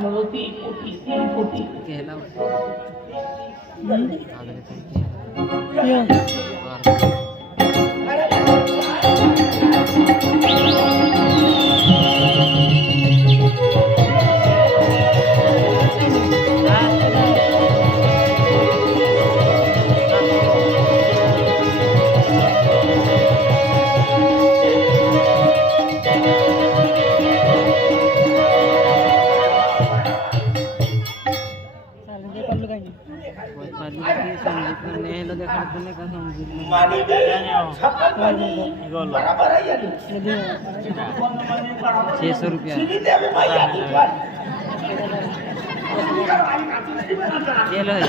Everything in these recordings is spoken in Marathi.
मगती पोटी ती पोटी केला ₹600 केलं आहे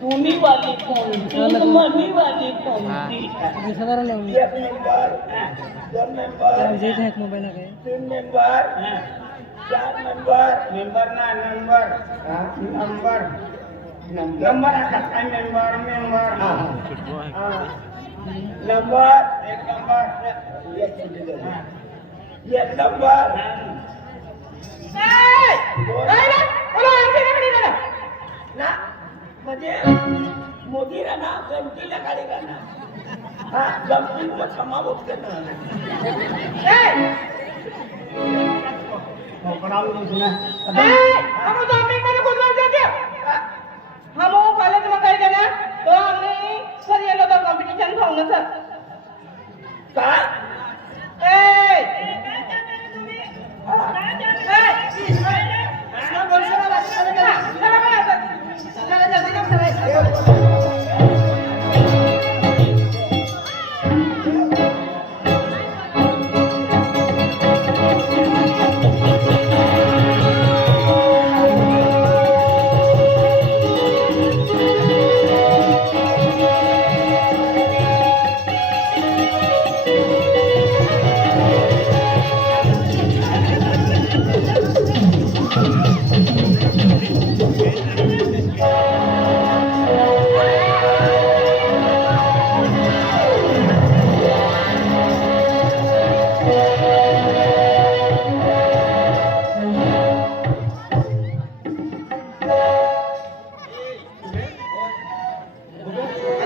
तुम्ही वाली कोणती मम्मी वाली कोणती मोबाईल आहे 3 मेंबर 4 मेंबर मेंबर ना नंबर नंबर नंबर आता काय मेंबर मेंबर नंबर एक नंबर एक नंबर ना म्हणजे मोदीला ना गमतीला गाडी करणार हा गमती मग समावेश करणार हम कॉलेज में गए ना तो हमने सर ये लोग कंपटीशन खाऊंगा सर काय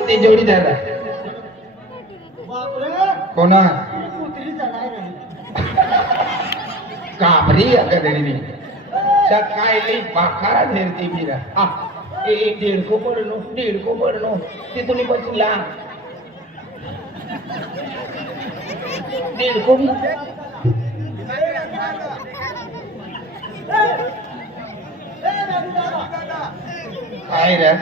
ते जोडीदार कोणा काबरी अगदनी सकाळी बाखारा धरती बिरा एक 150 पडनो तिथून बसला 150 काय रे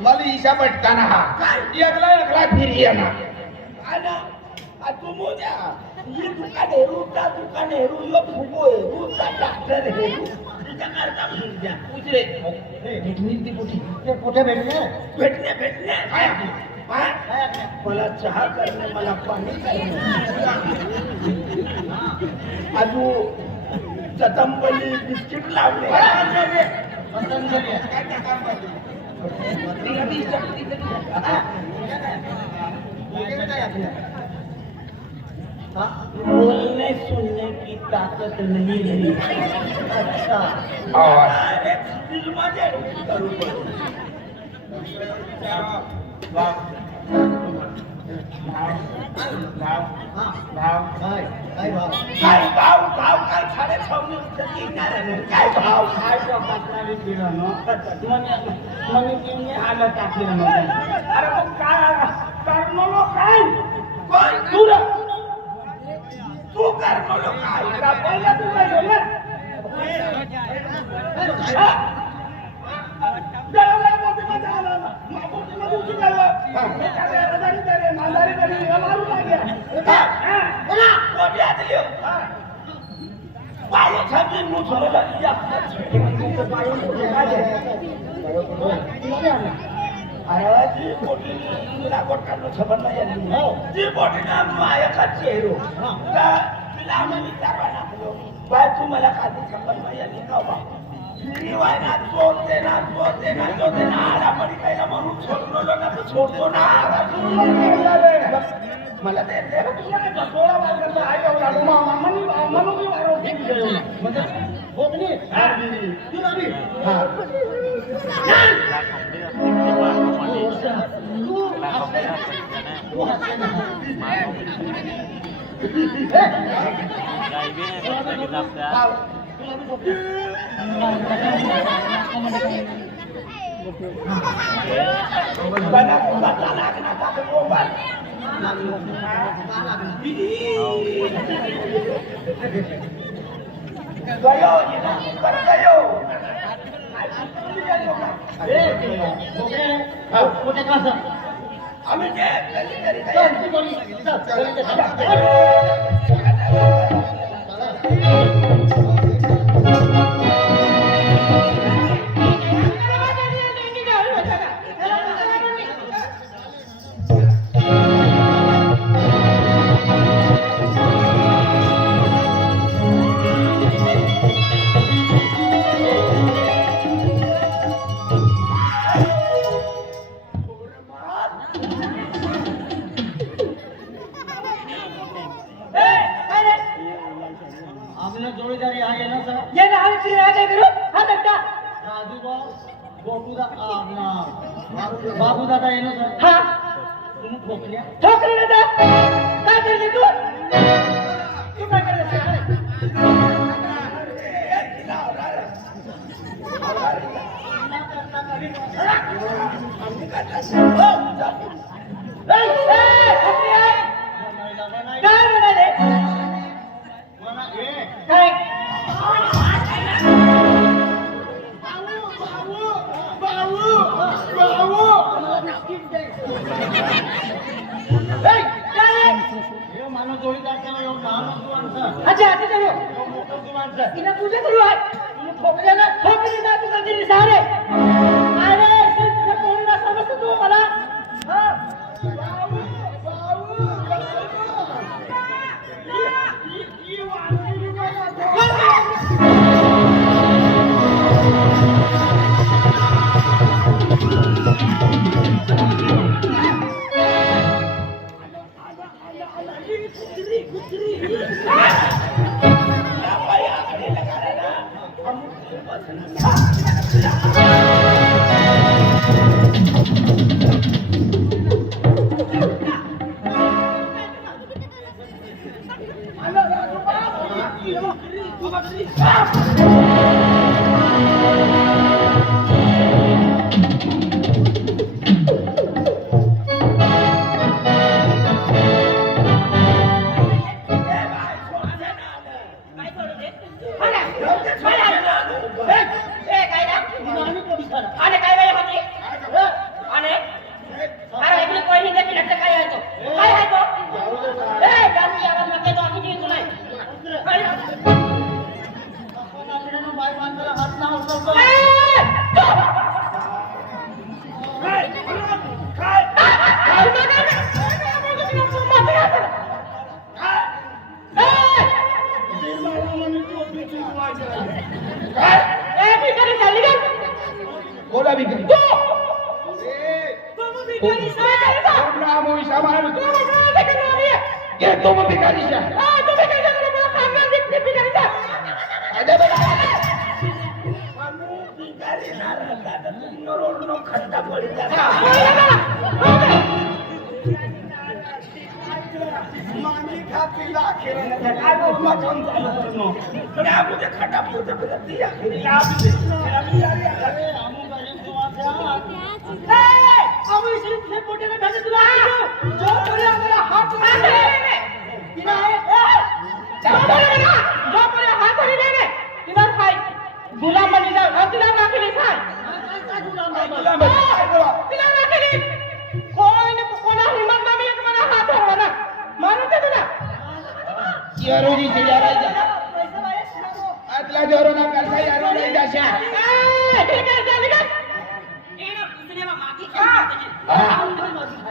मला ईशा पटकाना हा एकला फिरी येणार तू मोद्या ये दुकान हेरू यो फुगो हेरू डॉक्टर हेरू तुझ्या करता मुलगा उजरे भेटली ती कुठे भेटणे काय मला चहा करणे मला पाणी करणे आजू चतंबली बिस्किट लावले बोलने सुनने की ताकत नहीं रही अच्छा तू कर नको काय पहिला तू काय झालं जरा मोठे मध्ये आला ना मोठे मध्ये उचल आला मी काय रदारी करे मांदारी करे मारू लागला बोला कोटी आतली सोडायला या. अरे ती मोठी तुला गोटांना खबर नाही आली. ती मोठी ना मायाकाची हिरो. तिला आम्ही विचारवा लागलो. बाय तू मला खाती खबर नाही आली का बा? हिरी वायना चोरते ना आडा पडी कायला म्हणून सोडलो ना तर सोडतो ना. मला ते सोळा वर्षाचा आहे एवढा म्हणून म्हणजे कोकणी तुला बी आम्ही जोडीदारी आहे ना सर ये ना आम्ही तिला काय करू हा धक्का बाबू दादा येणं सर हा तुम्ही ठोकल्या ठोकले ना काय करते तू काय करते पूजा करू आहे समजत तू मला कशा ठीक आहे चालेल का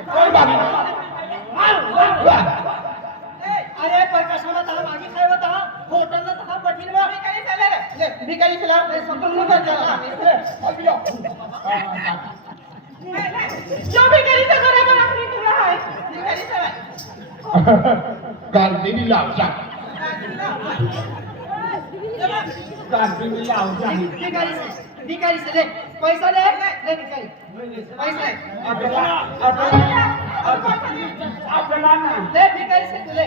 कोण बाबा अरे पण कशाला त्याला मागे काय होता होटलला तसा पटील बा भिकारी चालेल भिकारी चला स्वतंत्र जो भिकारीचा घर आहे पण आपली तुला आहे भिकारी चला गांधीनी लावजा गांधीनी लावजा भिकारी से ले पैसा ले ले भिकारी पैसा आपला ना ले भिकारी से तू ले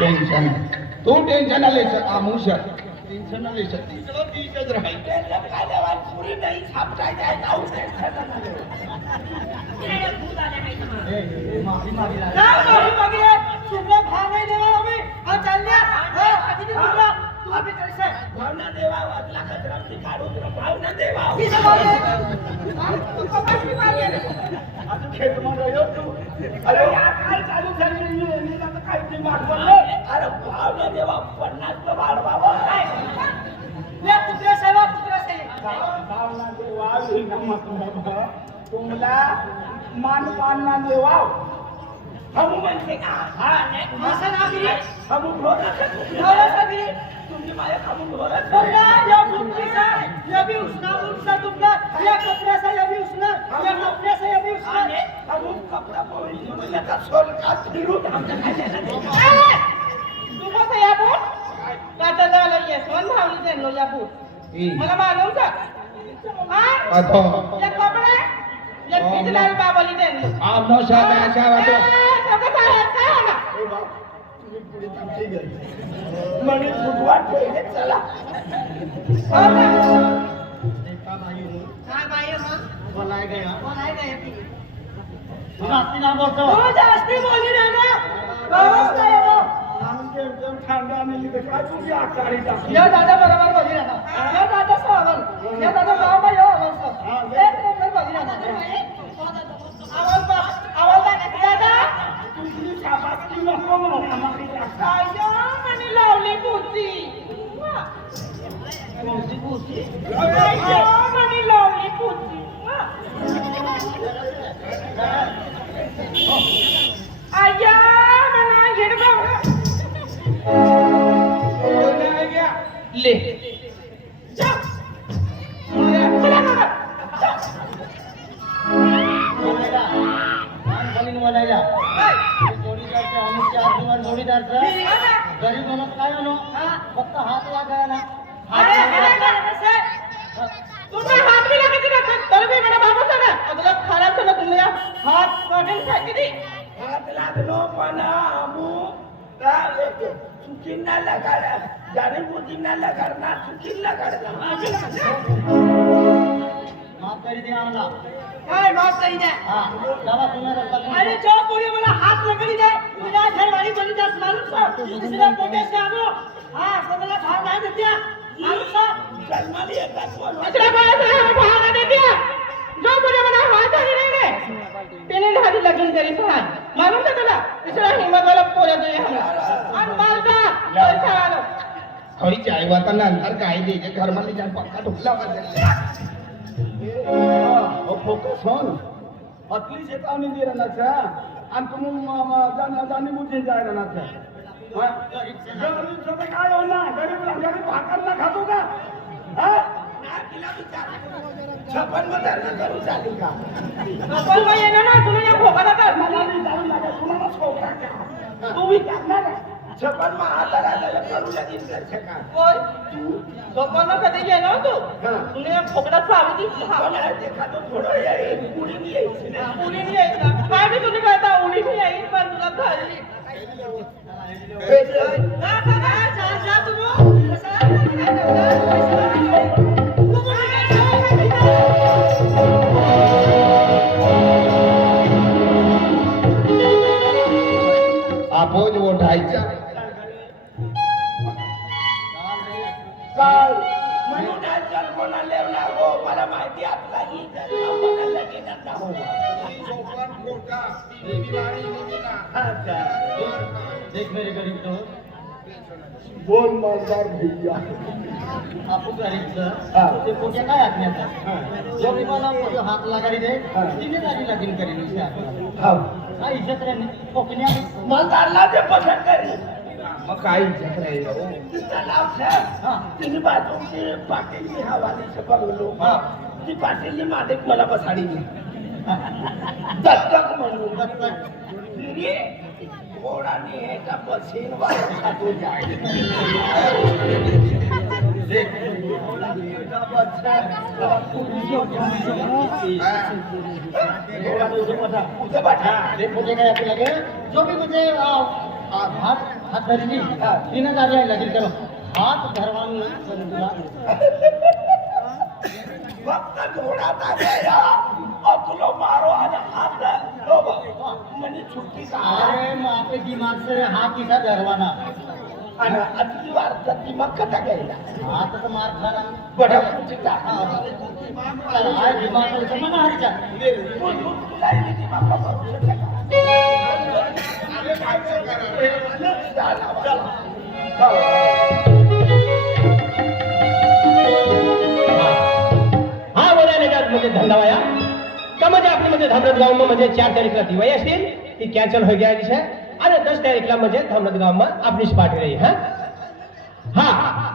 टेन्शन तू टेन्शन आले आमुषा टेन्शन आले तिकडं तीच राहील पुरी नाही भावना देवा वाचला कचराची काढून भावना देवा अजून खेळ म्हणा तू अरे काय चालू झाली काय ते मागवलं अरे भावना देवा 50 वाढवावं भावना देवा ही मतलब तुम्हाला मान पानना देवा हम म्हणते का हा हम तुमची माया खाऊन बोलत कपडा पवळीचा सोल का फिरून मला मालूम था ये कपड़े ये बिजलाल बाबली देन आप नो सब ऐसा वाटो सब काय होगा मनी फुटवा ठेवले चला काय बाई हो बोलाय गया बोलाय गए रास्ते ना बोलतो हो जास्ती बोली ना ना व्यवस्था आहे ना आमचे एकदम ठांडा नाही तर काय तुम्ही आकारी टाकली या दादा बरोबर बोली ना या दादा सावल या दादा बाबा यो अवल एक नंबर बोली ना आवाज दादा तुझी शाबासकी नको म्हणा आम्हाला आयो मनी लावली बुद्धी कोणती गोष्टी आयो मनी लावली बुद्धी आया मना हिडबा ले जा गरीब म्हणत काय म्हणू फक्त हात लागायला तुम्ही हात भी लगे ना तर भी मेरा बाबा सा ना अगला खराब से ना तुम मेरा हाथ काटून खाती थी हात लागलो पण चुकींना लगाडा जाणीबुद्धींना लगाडणार चुकींना लगाडला माफ करी दे आम्हाला काय माफ करी दे हाँ दवा तुम्हें रखा अरे जो कोई मेरा हाथ लकड़ी दे मुझे घर वाली बनी 10 मालूम सा इसलिए पोटे से आमो हां सबला भाव नहीं देतिया मालूम सा जन्माली येतात इसलिए बोला से हम भाव नहीं देतिया जो मुझे मेरा हाथ ही नहीं दे तेने हाथ लगन करी सहा मालूम सा तुला इसलिए हिम्मत वाला पोरा दे हम और मालका पैसा वाला थोडी चाय वाता नंतर काय द्यायचे घरमाली जान पक्का ढुकला बदलले फोकस होन अतली चेतावनी दे रहना आणि तुम्ही जाणीबुद्धी जाय रहना गरीब काय हो ना गरीब भाकर ना खातो का तिला विचार 56 मध्ये लग्न करू झाली का पण मग येणं ना तुम्ही या भोगाला तर मला विचारू नका तुम्हाला सोडणार का तू विचारणार 56 मा हाताला करू लागेल घरचे का कोण लोकांना कधी गेलो तू तुम्ही या भोगडात चालू पण एखादं थोडं येईल पुढे यायची ना उडीने यायचं काय मी तुम्ही कळता उडीने येईल पण तुला घालली आपण ओढायचा काल म्हणून आज जन्मना लेवला हो मला माहिती आपला ही जन्म लगेच ना हो देख मेरे गरीब तो बोल मालदार भैया आपको गरीब सर हाँ। ते पोटे काय आज्ञा जो भी मला पोटे हात लगाडी दे जिम्मेदारी लगीन करेन इसे आपल्याला हा काय इज्जत रहने पोकन्या मालदारला जे पसंत करी मग काय इज्जत राहील हो तलाव से हां तिन्ही बाजूची पाटीलची हवालीचे बंगलो हां ती पाटीलची मालिक मला बसाडी दत्तक म्हणून दत्तक फिरी घोडाने एका बसीन वाया तो जाईल देख उसे बैठा देख मुझे क्या आपको लगे जो भी मुझे हाथ हाथ धरी तीन कार्य लगीन करो हाथ धरवान फक्त घोडाचा गया अतुलो मारो आणि हात लो म्हणजे छुट्टी का अरे आपके दिमाग से हाथ किसा धरवाना आणि अतली वारता ती मग कथा गेला हाथ तो मार खाना बडा कुठला चल हाय दिमाग से मना हट जा तुला ती मग करू शकता अरे काय हा बोलायला का म्हणजे धंदावाया का म्हणजे आपली म्हणजे धामरत गाव म्हणजे 4 तारीखला दिवाळी असेल ती कॅन्सल हो गया दिशा आणि 10 तारीखला म्हणजे धामरत गाव आपलीच पार्टी राही हा हा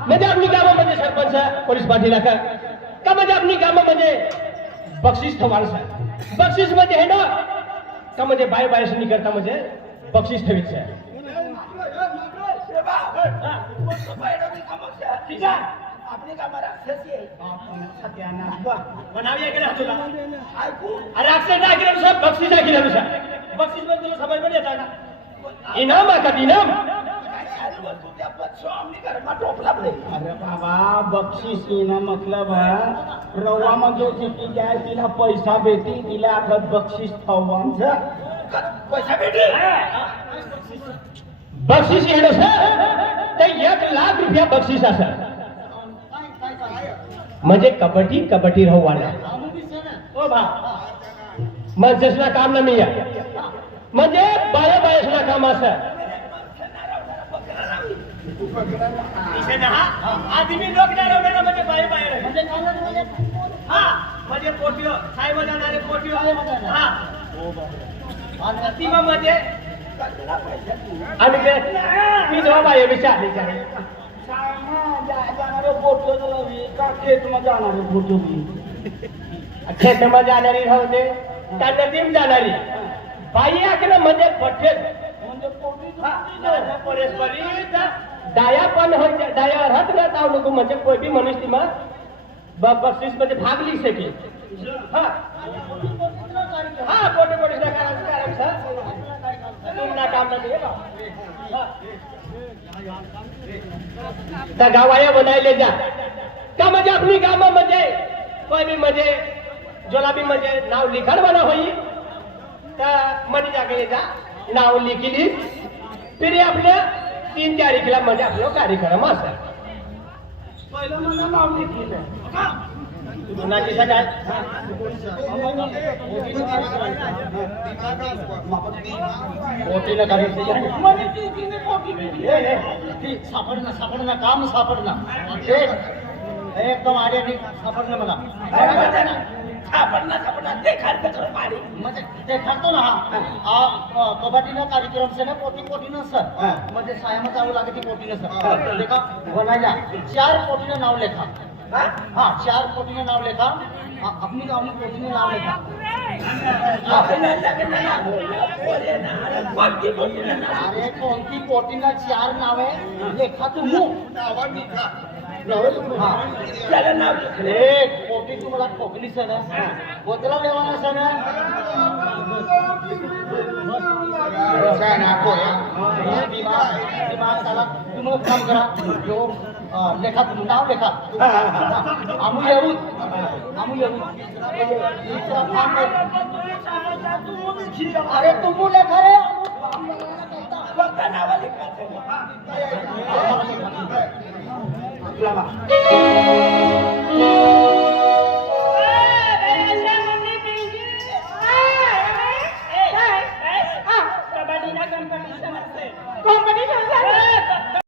म्हणजे आपली गाव म्हणजे सरपंच पोलीस पार्टीला का म्हणजे आपली गाव म्हणजे बक्षीस ठेवाल सर बक्षीस म्हणजे हे ना का म्हणजे बाय बायसनी करता म्हणजे बक्षीस ठेवीत सर आपली कामा राक्षसी आहे बनावी ऐकलं तुला ऐकू अरे अक्षर काय केलं सर बक्षीस आहे केलं सर बक्षीस म्हणजे तुला समज पण येत ना इनाम आहे का इनाम काय चालू आहे तुझ्या बच्चो आम्ही घरमा टोपला पडे अरे बाबा बक्षीस येणं मतलब रवा मग जो चिट्टी जाय तिला पैसा भेटी तिला आपण बक्षीस ठेवांचं पैसा भेटे बक्षीस येणं सर ते 1 लाख रुपया बक्षीस असं म्हणजे कबड्डी रवाना ओ भा मग जसना काम न मिया म्हणजे बायसना काम असं आदमी लोक नाही म्हणजे बाय म्हणजे काय म्हणजे हा म्हणजे पोटिओ साहेब जाणारे पोटिओ हा आणि टीमा मध्ये आणि ते मी जेव्हा बाय विचारले जाणारे फोटो का खेत जाणारे फोटो क्षेत्र जाणारी राहते त्या नदीम जाणारी बाई आखणं म्हणजे पठ्ठेल म्हणजे परस्परी डाया पण होते डाया राहत राहता लोक म्हणजे कोई बी मनुष्य ती मग बक्षीस मध्ये भाग लिही शकेल हा हा पोटे पोटे काम नाही त्या गावाया बनायले जा का म्हणजे आपली गावामध्ये कोई बी म्हणजे जोलाबी म्हणजे नाव लिखाण बना होई तर मध्ये जागे जा नाव लिखिली फिर आपल्या 3 तारीखला म्हणजे आपलं कार्यक्रम असा पहिलं मला नाव लिहिलं कुणाची सगळ्यात पोटीला करायचं सापडणं काम सापडणं एकदम आडे सापडणं मला ते खर्च करून मारी म्हणजे ते खातो ना हा कबड्डीनं कार्यक्रम से ना पोटीनं सर म्हणजे सायमा जावं लागते पोटीनं सर लेखा बनायला 4 पोटीनं नाव लेखा हा? हा 4 पोटीने नाव लेखा आपली गावनी पोटीने नाव लेखा आपल्याला लग्न ना बोललं, बोले ना, अरे कोणती बोलली ना? अरे कोणती पोटीना 4 नावे लेखा तुम्ही हा त्याला नाव लिखलं. एक पोटी तुम्हाला ठोकली सण बोतला देवाना सण काय ना कोया दिमाग झाला तुम्हाला काम करा जो लेखा तुम्ही नाव लेखा आम्ही येऊ दुसरा काम अरे तुम्ही लेखा रे फक्त नावं लिखायचं. आपला